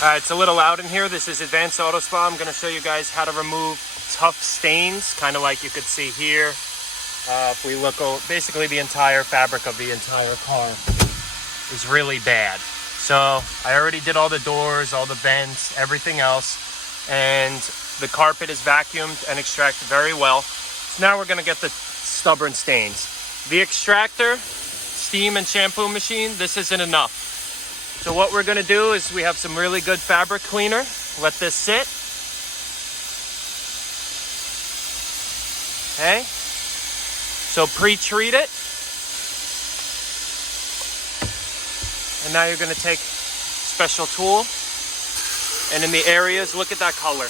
It's a little loud in here. This is Advanced Auto Spa. I'm going to show you guys how to remove tough stains, kind of like you could see here. If we look, basically the entire fabric of the entire car is really bad. So I already did all the doors, all the vents, everything else, and the carpet is vacuumed and extracted very well. So now we're going to get the stubborn stains. The extractor, steam and shampoo machine, this isn't enough. So what we're going to do is we have some really good fabric cleaner. Let this sit. Okay. So pre-treat it. And now you're going to take a special tool. And in the areas, look at that color.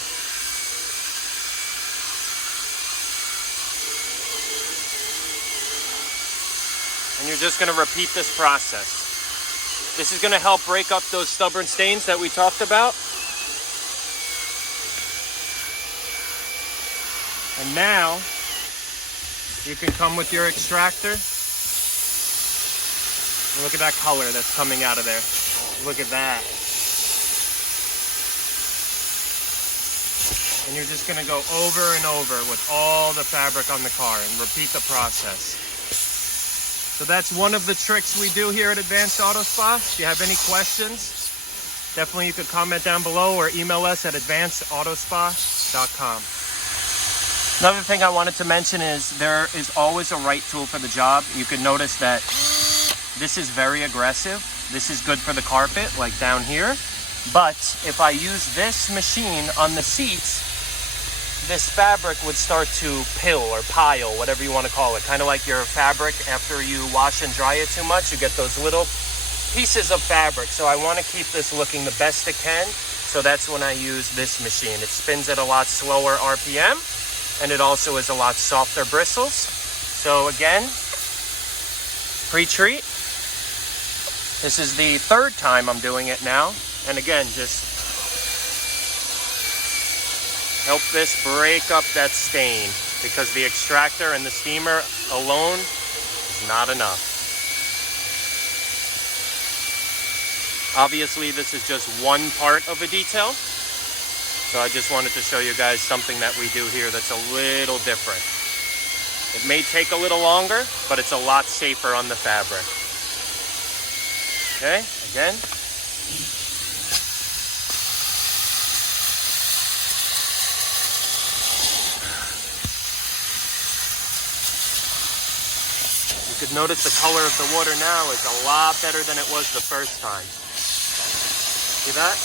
And you're just going to repeat this process. This is going to help break up those stubborn stains that we talked about. And now, you can come with your extractor. And look at that color that's coming out of there. Look at that. And you're just going to go over and over with all the fabric on the car and repeat the process. So that's one of the tricks we do here at Advanced Auto Spa. If you have any questions, definitely you could comment down below or email us at advancedautospa.com. Another thing I wanted to mention is there is always a right tool for the job. You can notice that this is very aggressive. This is good for the carpet, like down here. But if I use this machine on the seats, this fabric would start to pill or pile, whatever you want to call it. Kind of like your fabric after you wash and dry it too much, you get those little pieces of fabric. So I want to keep this looking the best it can. So that's when I use this machine. It spins at a lot slower RPM, and it also is a lot softer bristles. So again, pre-treat. This is the third time I'm doing it now. And again, just help this break up that stain, because the extractor and the steamer alone is not enough. Obviously, this is just one part of a detail. So I just wanted to show you guys something that we do here that's a little different. It may take a little longer, but it's a lot safer on the fabric. Okay, again. You could notice the color of the water now is a lot better than it was the first time. See that?